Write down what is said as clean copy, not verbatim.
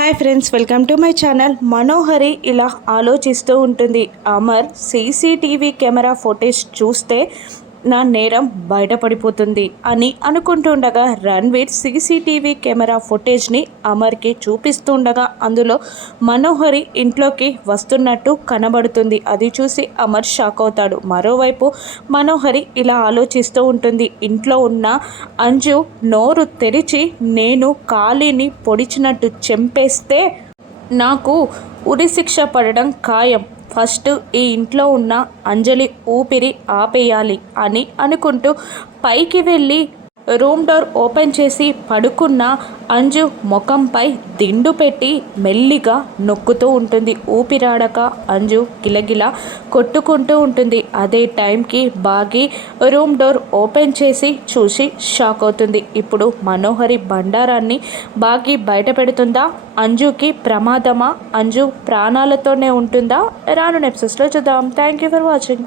Hi friends, welcome to my channel. Manohari ఇలా ఆలోచిస్తూ ఉంటుంది. అమర్ సీసీటీవీ కెమెరా ఫుటేజ్ చూస్తే నా నేరం బయటపడిపోతుంది అని అనుకుంటుండగా రణ్వీర్ సీసీటీవీ కెమెరా ఫుటేజ్ని అమర్కి చూపిస్తుండగా అందులో మనోహరి ఇంట్లోకి వస్తున్నట్టు కనబడుతుంది. అది చూసి అమర్ షాక్ అవుతాడు. మరోవైపు మనోహరి ఇలా ఆలోచిస్తూ ఉంటుంది. ఇంట్లో ఉన్న అంజు నోరు తెరిచి నేను కాళీని పొడిచినట్టు చెంపేస్తే నాకు ఉరిశిక్ష పడడం ఖాయం. ఫస్ట్ ఈ ఇంట్లో ఉన్న అంజలి ఊపిరి ఆపేయాలి అని అనుకుంటూ పైకి వెళ్ళి రూమ్ డోర్ ఓపెన్ చేసి పడుకున్న అంజు ముఖంపై దిండు పెట్టి మెల్లిగా నొక్కుతూ ఉంటుంది. ఊపిరాడక అంజు గిలగిల కొట్టుకుంటూ ఉంటుంది. అదే టైంకి బాగి రూమ్ డోర్ ఓపెన్ చేసి చూసి షాక్ అవుతుంది. ఇప్పుడు మనోహరి బండారాన్ని బాగి బయట పెడుతుందా? అంజుకి ప్రమాదమా? అంజు ప్రాణాలతోనే ఉంటుందా? రాను ఎపిసోడ్స్లో చూద్దాం. Thank you for watching.